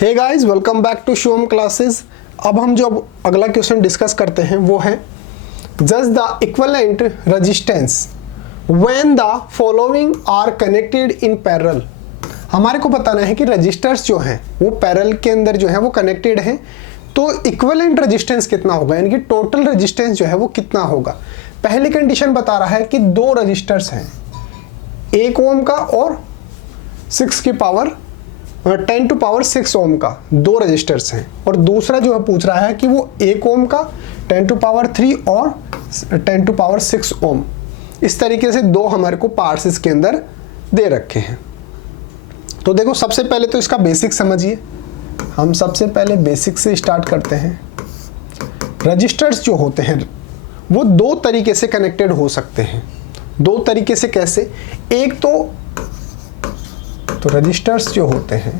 Hey guys, welcome back to Shivam classes. अब हम जो अगला क्वेश्चन डिस्कस करते हैं वो है just the equivalent resistance when the following are connected in parallel. हमारे को बताना है कि रजिस्टर्स जो हैं वो पैरेलल के अंदर जो है वो कनेक्टेड हैं, तो इक्विवेलेंट रेजिस्टेंस कितना होगा, यानी कि टोटल रेजिस्टेंस जो है वो कितना होगा। पहली कंडीशन बता रहा है कि दो रजिस्टर्स हैं, 1 ओम का और 10 टू पावर 6 ओम का, दो रजिस्टर्स हैं। और दूसरा जो है पूछ रहा है कि वो 1 ओम का 10 टू पावर 3 और 10 टू पावर 6 ओम, इस तरीके से दो हमारे को पार्ट्स इसके अंदर दे रखे हैं। तो देखो, सबसे पहले तो इसका बेसिक समझिए। हम सबसे पहले बेसिक से स्टार्ट करते हैं। रजिस्टर्स जो होते हैं वो दो तरीके से कनेक्टेड हो सकते हैं। दो तरीके से कैसे? एक तो रजिस्टर्स जो होते हैं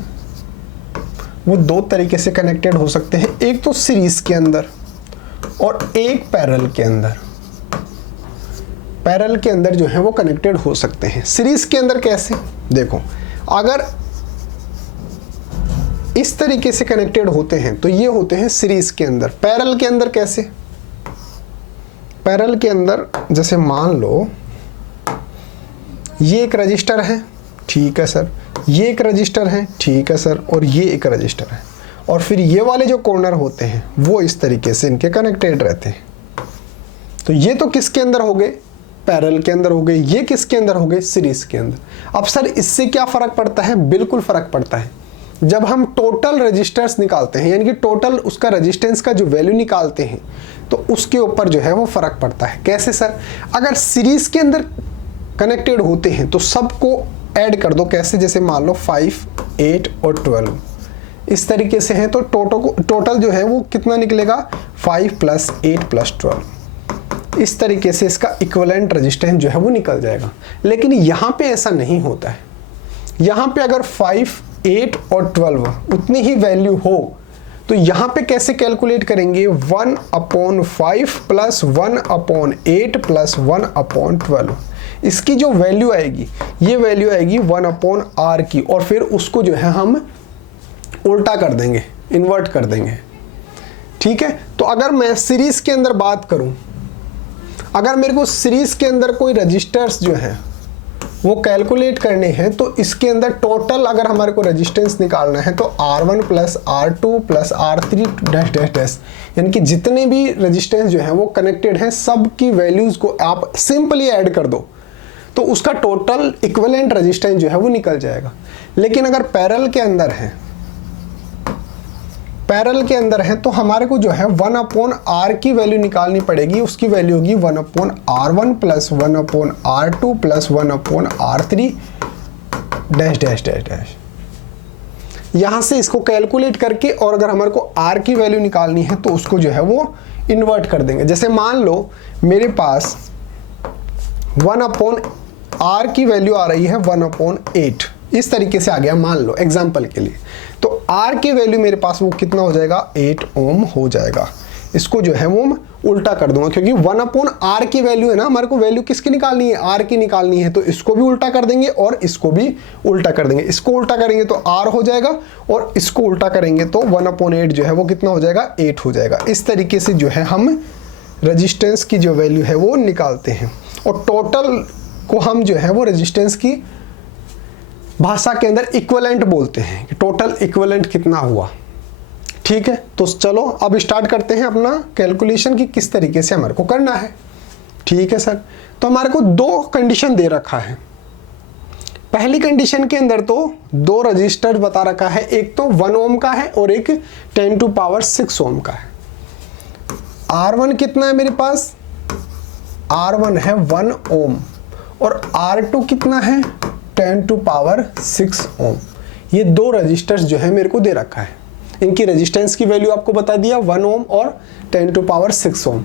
वो दो तरीके से कनेक्टेड हो सकते हैं, एक तो सीरीज के अंदर और एक पैरेलल के अंदर। पैरेलल के अंदर जो है वो कनेक्टेड हो सकते हैं। सीरीज के अंदर कैसे? देखो, अगर इस तरीके से कनेक्टेड होते हैं तो ये होते हैं सीरीज के अंदर। पैरेलल के अंदर कैसे? पैरेलल के अंदर जैसे मान लो ये एक रजिस्टर है, ठीक है सर, ये एक रजिस्टर है, ठीक है सर, और ये एक रजिस्टर है, और फिर ये वाले जो कॉर्नर होते हैं वो इस तरीके से इनके कनेक्टेड रहते हैं। तो ये तो किसके अंदर हो गए? पैरेलल के अंदर हो गए। ये किसके अंदर हो गए? सीरीज के अंदर। अब सर इससे क्या फर्क पड़ता है? बिल्कुल फर्क पड़ता है। जब हम टोटल रजिस्टर्स निकालते हैं, यानी कि टोटल उसका रेजिस्टेंस का जो वैल्यू निकालते हैं, तो उसके ऊपर जो है वो फर्क पड़ता है। कैसे सर? अगर सीरीज के अंदर कनेक्टेड होते हैं तो सबको ऐड कर दो। कैसे? जैसे मान लो 5, 8 और 12 इस तरीके से हैं, तो टोटल जो है वो कितना निकलेगा? 5 + 8 + 12। इस तरीके से इसका इक्विवेलेंट रेजिस्टेंस जो है वो निकल जाएगा। लेकिन यहाँ पे ऐसा नहीं होता है। यहाँ पे अगर 5, 8 और 12 उतनी ही वैल्यू हो तो यहाँ पे कैसे कैलकुलेट करेंगे? 1/5 + 1/8 + 1/12। इसकी जो वैल्यू आएगी, ये वैल्यू आएगी 1/r की, और फिर उसको जो है हम उल्टा कर देंगे, इन्वर्ट कर देंगे। ठीक है? तो अगर मैं सीरीज के अंदर बात करूं, अगर मेरे को सीरीज के अंदर कोई रजिस्टर्स जो है वो कैलकुलेट करने हैं, तो इसके अंदर टोटल अगर हमारे को रेजिस्टेंस निकालना है तो R1 + R2 + R3 यानी कि जितने भी रेजिस्टेंस जो है वो कनेक्टेड हैं, सब की वैल्यूज को आप सिंपली ऐड कर दो तो उसका टोटल इक्विवेलेंट रेजिस्टेंस जो है वो निकल जाएगा। लेकिन अगर पैरेलल के अंदर है, पैरेलल के अंदर है, तो हमारे को जो है 1/r की वैल्यू निकालनी पड़ेगी। उसकी वैल्यू होगी 1/r1 + 1/r2 + 1/r3 यहां से इसको कैलकुलेट करके, और अगर हमारे को r की वैल्यू निकालनी है तो उसको जो है वो इन्वर्ट कर देंगे। जैसे मान लो मेरे पास 1/r की वैल्यू आ रही है 1/8, इस तरीके से आ गया मान लो एग्जांपल के लिए, तो r की वैल्यू मेरे पास वो कितना हो जाएगा? 8 ओम हो जाएगा। इसको जो है वो मैं उल्टा कर दूंगा, क्योंकि 1/r की वैल्यू है ना, हमारे को वैल्यू किसकी निकालनी है? r की निकालनी है, तो इसको भी उल्टा कर देंगे और इसको भी उल्टा कर देंगे। इसको उल्टा करेंगे तो r हो जाएगा, और इसको उल्टा करेंगे तो 1/8 जो है वो कितना हो जाएगा? 8 हो जाएगा। इस तरीके से जो है हम रेजिस्टेंस की जो वैल्यू है वो निकालते हैं, और टोटल को हम जो है वो रेजिस्टेंस की भाषा के अंदर इक्विवेलेंट बोलते हैं कि टोटल इक्विवेलेंट कितना हुआ। ठीक है? तो चलो अब स्टार्ट करते हैं अपना कैलकुलेशन की किस तरीके से हमारे को करना है। ठीक है सर, तो हमारे को दो कंडीशन दे रखा है। पहली कंडीशन के अंदर तो दो रजिस्टर बता रखा है, एक तो 1 ओम का है और एक 10 टू पावर 6 ओम का है। R1 कितना है मेरे पास? R1 है 1 ओम, और R2 कितना है? 10 टू पावर 6 ओम। ये दो रजिस्टर्स जो है मेरे को दे रखा है। इनकी रेजिस्टेंस की वैल्यू आपको बता दिया 1 ओम और 10 टू पावर 6 ओम।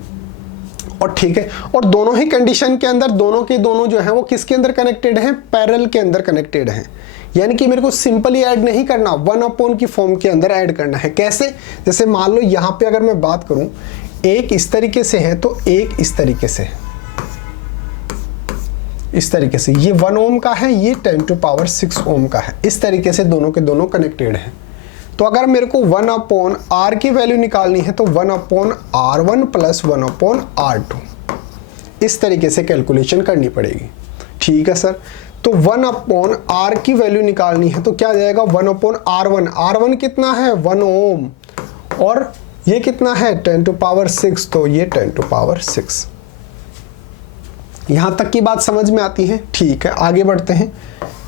और ठीक है, और दोनों ही कंडीशन के अंदर दोनों के दोनों जो है वो किसके अंदर कनेक्टेड हैं? पैरेलल के अंदर कनेक्टेड हैं। यानी कि मेरे को सिंपली ऐड नहीं करना, 1/की फॉर्म के अंदर ऐड करना है। कैसे? जैसे मान लो यहाँ पे अगर मैं बात करूं, एक इस तरीके से है तो एक इस तरीके से है, इस तरीके से ये 1 ओम का है, ये 10 टू पावर 6 ओम का है। इस तरीके से दोनों के दोनों कनेक्टेड हैं। तो अगर मेरे को 1/r की वैल्यू निकालनी है तो 1/r1 प्लस 1/r2 इस तरीके से कैलकुलेशन करनी पड़ेगी। ठीक है सर, तो 1/r की वैल्यू निकालनी है तो क्या जाएगा 1/r1। r1 कितना है 1 ओम और ये कितना है 10⁶, तो ये 10⁶। यहां तक की बात समझ में आती है। ठीक है, आगे बढ़ते हैं,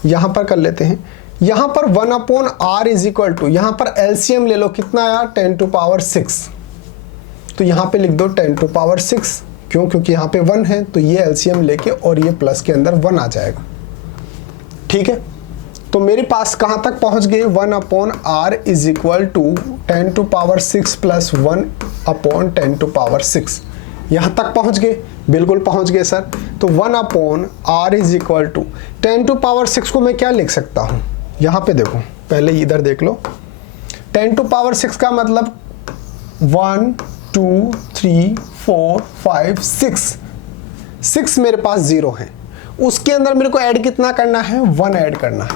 यहां पर कर लेते हैं। यहां पर 1/r इज इक्वल टू, यहां पर एलसीएम ले लो, कितना आया 10⁶। तो यहां पे लिख दो 10⁶। क्यों? क्योंकि यहां पे 1 है तो ये एलसीएम लेके और ये प्लस के अंदर 1 आ जाएगा। ठीक है, तो मेरे पास कहां तक पहुंच गए 1/r is equal to 10⁶ plus 1/10⁶। यहां तक पहुंच गए, बिल्कुल पहुंच गए सर। तो 1/r इज इक्वल टू 10⁶ को मैं क्या लिख सकता हूं, यहां पे देखो, पहले इधर देख लो। 10⁶ का मतलब 1 2 3 4 5 6 मेरे पास 0 है, उसके अंदर मेरे को ऐड कितना करना है 1 ऐड करना है।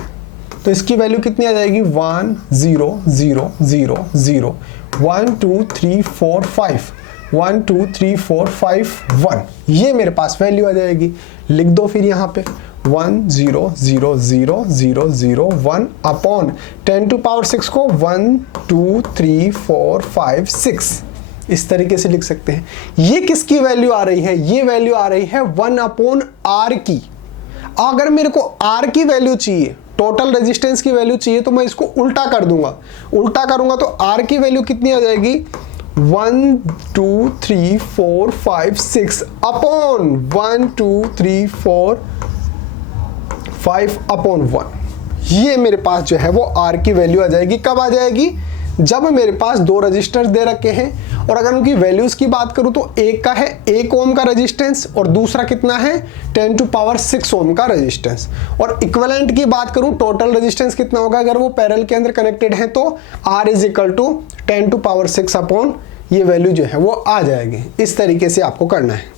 तो इसकी वैल्यू कितनी आ जाएगी 1 0 0 0 0 1 2 3 4 5 1 2 3 4 5 1, ये मेरे पास वैल्यू आ जाएगी। लिख दो फिर यहाँ पे 1 0 0 0 0 0 1 अपॉन 10⁶ को 1 2 3 4 5 6 इस तरीके से लिख सकते हैं। ये किसकी वैल्यू आ रही है, ये वैल्यू आ रही है 1/r की। अगर मेरे को r की वैल्यू चाहिए, टोटल रेजिस्टेंस की वैल्यू चाहिए, तो मैं इसको उल्टा कर दूंगा। उल्टा करूंगा तो r की वैल्यू कितनी आ जाएगी 1 2 3 4 5 6 अपॉन 1 2 3 4 5 अपॉन 1। ये मेरे पास जो है वो r की वैल्यू आ जाएगी। कब आ जाएगी, जब मेरे पास दो रजिस्टर्स दे रखे हैं और अगर उनकी वैल्यूज की बात करूं तो एक का है 1 ओम का रेजिस्टेंस और दूसरा कितना है 10⁶ ओम का रेजिस्टेंस। और इक्विवेलेंट की बात करूं, टोटल रेजिस्टेंस कितना होगा अगर वो पैरेलल के अंदर कनेक्टेड है, तो R is equal to 10⁶ upon ये वैल्यू जो है वो आ जाएगी। इस तरीके से आपको करना है।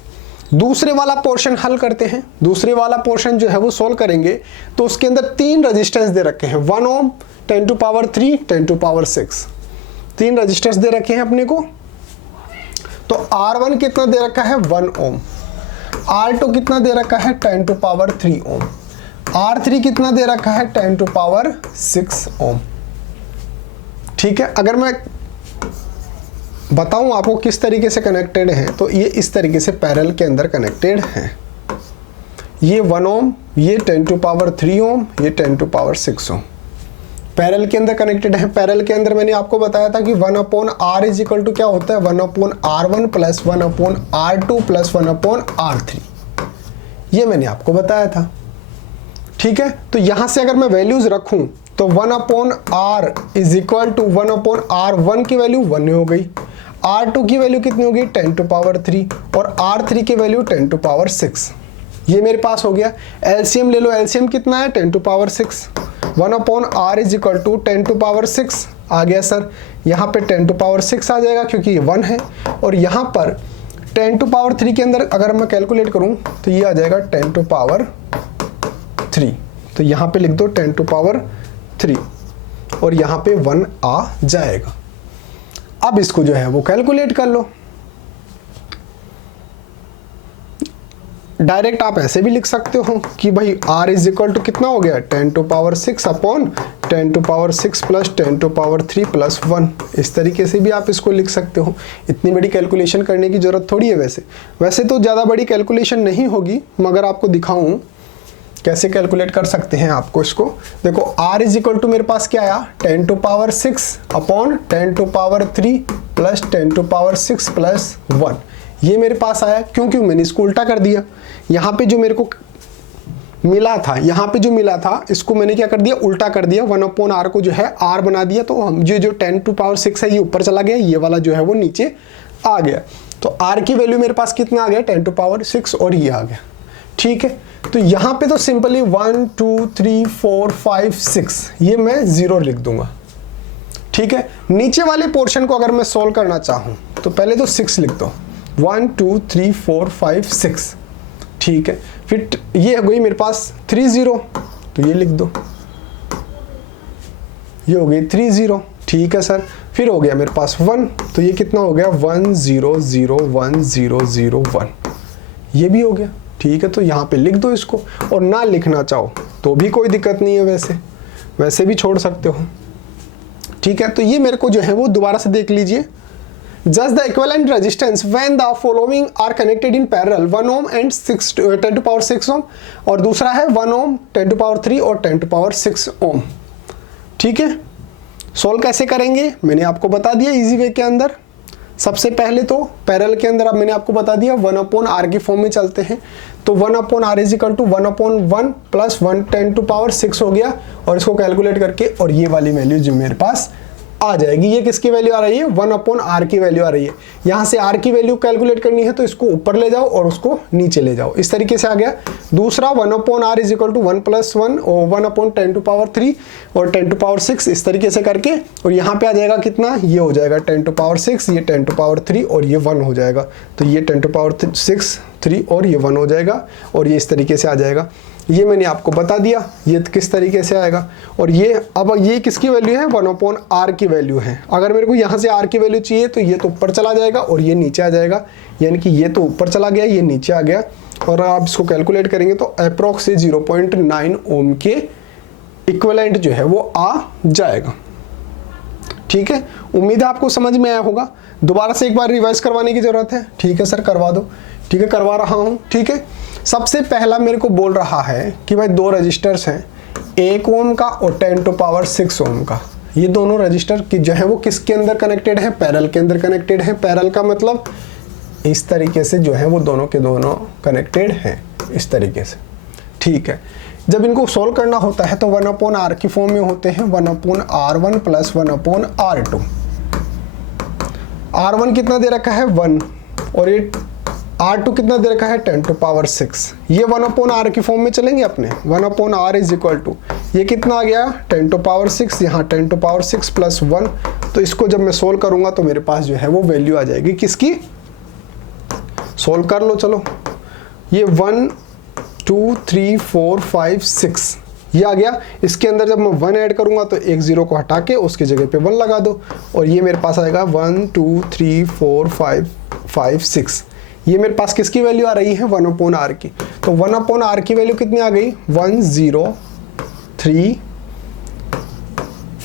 दूसरे वाला पोर्शन हल करते हैं। दूसरे वाला पोर्शन जो है वो सोल्व करेंगे तो उसके अंदर 3 रेजिस्टेंस दे रखे हैं, 1 ओम 10⁻3 10⁻6 3 रजिस्टर्स दे रखे हैं अपने को। तो R1 कितना दे रखा है 1 ओम, R2 कितना दे रखा है 10⁻3 ओम, R3 कितना दे रखा है 10⁻6 ओम। ठीक है, अगर मैं बताऊं आपको किस तरीके से कनेक्टेड है तो ये इस तरीके से पैरेलल के अंदर कनेक्टेड है। ये 1 ओम, ये 10⁻3 ओम, ये 10⁻6 ओम पैरेलल के अंदर कनेक्टेड है। पैरेलल के अंदर मैंने आपको बताया था कि 1/r इज इक्वल टू क्या होता है 1/r1 plus 1/r2 plus 1/r3, ये मैंने आपको बताया था। ठीक है, तो यहां से अगर मैं वैल्यूज रखूं तो 1/r is equal to 1/r1 की वैल्यू 1 हो गई, R2 की वैल्यू कितनी होगी 10⁻3 और R3 की वैल्यू 10⁻6। ये मेरे पास हो गया। एलसीएम ले लो, एलसीएम कितना है 10⁻6। 1/r इज इक्वल टू 10⁻6 आ गया सर। यहाँ पे 10⁻6 आ जाएगा क्योंकि ये 1 है, और यहाँ पर 10⁻3 के अंदर अगर मैं कैलकुलेट करूँ तो ये आ जाएगा 10⁻3। तो यहाँ पे लिख दो 10⁻3 और यहाँ पे 1 आ जाएगा। अब इसको जो है वो कैलकुलेट कर लो। डायरेक्ट आप ऐसे भी लिख सकते हो कि भाई r इज इक्वल टू कितना हो गया 10⁻6 अपॉन 10⁻6 प्लस 10⁻3 प्लस 1। इस तरीके से भी आप इसको लिख सकते हो। इतनी बड़ी कैलकुलेशन करने की जरूरत थोड़ी है। वैसे तो ज़्यादा बड़ी कैलकुलेशन नहीं होगी, मगर आपको दिखाऊं कैसे कैलकुलेट कर सकते हैं आपको इसको। देखो r इज इक्वल टू मेरे पास क्या आया 10⁻6 अपॉन 10⁻3 प्लस 10⁻6 प्लस 1, ये मेरे पास आया। क्योंकि मैंने इसको उल्टा कर दिया। यहाँ पे जो मेरे को मिला था, यहाँ पे जो मिला था इसको मैंने क्या कर दिया उल्टा कर दिया। 1/r को जो है r बना दिया, तो हम जो 10⁻6 है ये ऊपर चला गया, ये वाला जो है वो नीचे आ गया। तो r की वैल्यू मेरे पास कितना आ गया 10⁻6 और ये आ गया। ठीक है, तो यहाँ पे तो सिंपली 1 2 3 4 5 6 ये मैं 0 लिख दूंगा। ठीक है, नीचे वाले पोर्शन को अगर मैं सोल्व करना चाहूँ तो पहले तो 6 लिख दो, 1 2 3 4 5 6। ठीक है, फिर ये हो गई मेरे पास 3 0, तो ये लिख दो, ये हो गई 3 0। ठीक है सर। फिर हो गया मेरे पास 1, तो ये कितना हो गया 1 0 0 1 0 0 1, ये भी हो गया। ठीक है, तो यहाँ पे लिख दो इसको, और ना लिखना चाहो तो भी कोई दिक्कत नहीं है, वैसे भी छोड़ सकते हो। ठीक है, तो ये मेरे को जो है वो दोबारा से देख लीजिए। Just the equivalent resistance when the following are connected in parallel 1 ohm and 10⁻6 ohm, और दूसरा है 1 ओम 10⁻3 और 10⁻6 ओम। ठीक है, सोल्व कैसे करेंगे मैंने आपको बता दिया इजी वे के अंदर। सबसे पहले तो पैरेलल के अंदर अब मैंने आपको बता दिया 1/r की फॉर्म में चलते हैं, तो 1/r is equal to 1/1 plus 1 10⁻6 हो गया, और इसको कैलकुलेट करके और ये वाली वैल्यू जो मेरे पास आ जाएगी, ये किसकी वैल्यू आ रही है 1/r की वैल्यू आ रही है। यहाँ से r की वैल्यू कैलकुलेट करनी है तो इसको ऊपर ले जाओ और उसको नीचे ले जाओ, इस तरीके से आ गया। दूसरा 1/r इज इक्वल टू 1 + 1 और 1/10⁻3 और 10⁻6 इस तरीके से करके, और यहाँ पे आ जाएगा कितना, ये हो जाएगा 10⁻6, ये 10⁻3 और ये 1 हो जाएगा, तो ये 10⁻6 3 और ये 1 हो जाएगा, और ये इस तरीके से आ जाएगा। ये मैंने आपको बता दिया ये किस तरीके से आएगा। और ये अब ये किसकी वैल्यू है 1/r की वैल्यू है। अगर मेरे को यहाँ से r की वैल्यू चाहिए तो ये तो ऊपर चला जाएगा और ये नीचे आ जाएगा, यानी कि ये तो ऊपर चला गया, ये नीचे आ गया, और आप इसको कैलकुलेट करेंगे तो अप्रोक्स 0.9 ओम के इक्विवेलेंट जो है वो आ जाएगा। ठीक है, उम्मीद है आपको समझ में आया होगा। दोबारा से एक बार रिवाइज करवाने की जरूरत है। ठीक है सर, करवा दो। ठीक है, करवा रहा हूँ। ठीक है, सबसे पहला मेरे को बोल रहा है कि भाई दो रजिस्टर्स हैं, 1 ओम का और 10⁻6 ओम का। ये दोनों रजिस्टर की जो है वो किसके अंदर कनेक्टेड है, पैरेलल के अंदर कनेक्टेड है। पैरेलल का मतलब इस तरीके से जो है वो दोनों के दोनों कनेक्टेड हैं, इस तरीके से। ठीक है, जब इनको सोल्व करना होता है तो 1/r की फॉर्म में होते हैं, 1/r1 प्लस 1/r2। r1 कितना दे रखा है 1, और ये r2 कितना दे रखा है 10⁻6। ये 1/r की फॉर्म में चलेंगे अपने, 1/r इज इक्वल टू ये कितना आ गया 10⁻6, यहाँ 10⁻6 प्लस 1। तो इसको जब मैं सोल्व करूंगा तो मेरे पास जो है वो वैल्यू आ जाएगी किसकी, सोल्व कर लो चलो। ये 1 2 3 4 5 6 ये आ गया। इसके अंदर जब मैं 1 ऐड करूंगा तो एक 0 को हटा के उसकी जगह पे 1 लगा दो, और ये मेरे पास आएगा 1 2 3 4 5 5 6। ये मेरे पास किसकी वैल्यू आ रही है 1/r की। तो 1/r की वैल्यू कितनी आ गई 1 0 3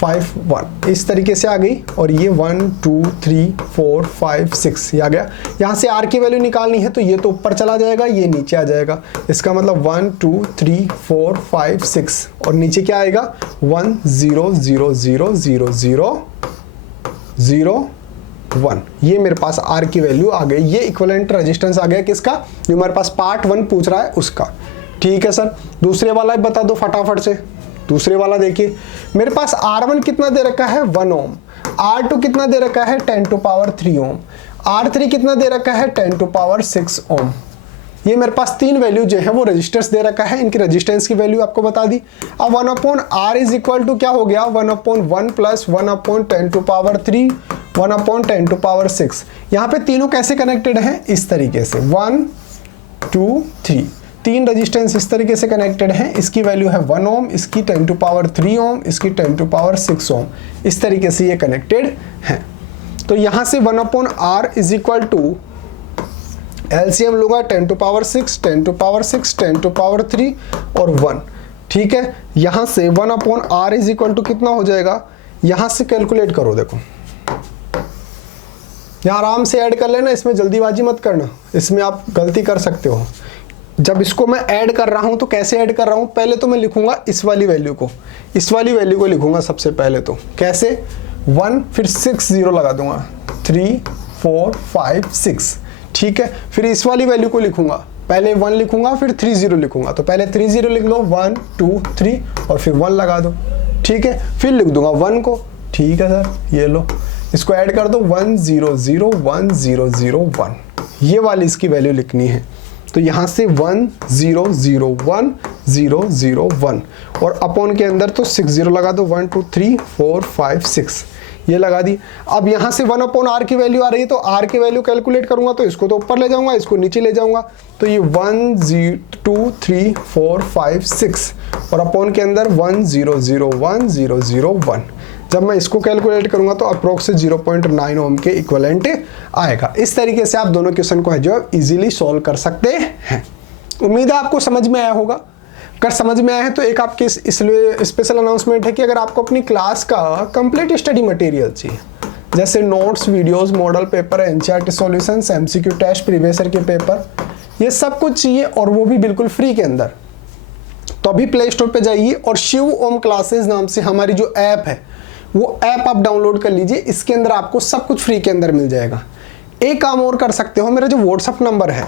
5 1 इस तरीके से आ गई, और ये 1 2 3 4 5 6 ये आ गया। यहाँ से r की वैल्यू निकालनी है तो ये तो ऊपर चला जाएगा, ये नीचे आ जाएगा। इसका मतलब 1 2 3 4 5 6 और नीचे क्या आएगा 1 0 0 0 0 0 0 1। ये मेरे पास r की वैल्यू आ गई। ये इक्विवेलेंट रेजिस्टेंस आ गया किसका, जो मेरे पास पार्ट 1 पूछ रहा है उसका। ठीक है सर, दूसरे वाला बता दो फटाफट से। दूसरे वाला देखिए, मेरे पास r1 कितना दे रखा है 1 ओम, r2 कितना दे रखा है 10⁻3 ओम, r3 कितना दे रखा है 10⁻6 ओम। ये मेरे पास तीन वैल्यू जो है वो रेजिस्टर्स दे रखा है, इनकी रेजिस्टेंस की वैल्यू आपको बता दी। अब 1/r इज इक्वल टू क्या हो गया 1/1 प्लस 1/10⁻3 1/10⁻6। यहाँ पे तीनों कैसे कनेक्टेड हैं, इस तरीके से 1 2 3 तीन रेजिस्टेंस इस तरीके से कनेक्टेड हैं। इसकी वैल्यू है 1 ओम, इसकी 10⁻3 ओम, इसकी 10⁻6 ओम। इस तरीके से ये कनेक्टेड हैं। तो यहाँ से 1/r is equal to LCM लूंगा 10⁻6 10⁻6 10⁻3 और 1। ठीक है, यहाँ से 1/r इज इक्वल टू कितना हो जाएगा, यहाँ से कैलकुलेट करो। देखो यहाँ आराम से ऐड कर लेना, इसमें जल्दीबाजी मत करना, इसमें आप गलती कर सकते हो। जब इसको मैं ऐड कर रहा हूँ तो कैसे ऐड कर रहा हूँ, पहले तो मैं लिखूंगा इस वाली वैल्यू को, इस वाली वैल्यू को लिखूंगा सबसे पहले। तो कैसे 1 फिर 6 0 लगा दूंगा 3 4 5 6। ठीक है, फिर इस वाली वैल्यू को लिखूंगा, पहले 1 लिखूंगा फिर 3 0 लिखूंगा। तो पहले 3 0 लिख लो 1 2 3 और फिर 1 लगा दो। ठीक है, फिर लिख दूंगा 1 को। ठीक है सर, ये लो इसको ऐड कर दो 1 0 0 1 0 0 1। ये वाली इसकी वैल्यू लिखनी है। तो यहाँ से 1 0 0 1 0 0 1 और अपॉन के अंदर तो 6 0 लगा दो 1 2 3 4 5 6 ये लगा दी। अब यहाँ से 1/r की वैल्यू आ रही है तो r की वैल्यू कैलकुलेट करूंगा तो इसको तो ऊपर ले जाऊंगा, इसको नीचे ले जाऊंगा। तो ये 1 2 3 4 5 6 और अपॉन के अंदर 1 0 0 1 0 0 1। जब मैं इसको कैलकुलेट करूंगा तो अप्रोक्स 0.9 ओम के इक्विवेलेंट आएगा। इस तरीके से आप दोनों क्वेश्चन को है जो इजीली सॉल्व कर सकते हैं। उम्मीद है आपको समझ में आया होगा। अगर समझ में आया है तो एक आपके इसलिए स्पेशल अनाउंसमेंट है कि अगर आपको अपनी क्लास का कंप्लीट स्टडी मटेरियल चाहिए, जैसे notes, videos, model paper, NCERT solutions, MCQ test, previous year के पेपर, ये सब कुछ चाहिए और वो भी बिल्कुल फ्री के अंदर, तो अभी प्ले स्टोर पे जाइए और शिव ओम क्लासेस नाम से हमारी जो ऐप है वो ऐप आप डाउनलोड कर लीजिए। इसके अंदर आपको सब कुछ फ्री के अंदर मिल जाएगा। एक काम और कर सकते हो, मेरा जो व्हाट्सअप नंबर है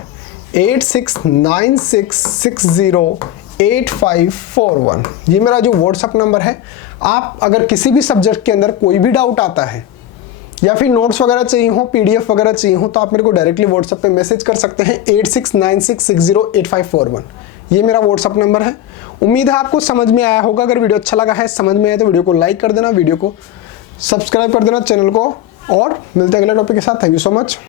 8696608541, ये मेरा जो व्हाट्सअप नंबर है। आप अगर किसी भी सब्जेक्ट के अंदर कोई भी डाउट आता है या फिर नोट्स वगैरह चाहिए हो, पीडीएफ वगैरह चाहिए हो, तो आप मेरे को डायरेक्टली व्हाट्सएप पे मैसेज कर सकते हैं 8696608541। ये मेरा व्हाट्सएप नंबर है। उम्मीद है आपको समझ में आया होगा। अगर वीडियो अच्छा लगा है, समझ में आया तो वीडियो को लाइक कर देना, वीडियो को सब्सक्राइब कर देना चैनल को, और मिलते हैं अगले टॉपिक के साथ। Thank you so much.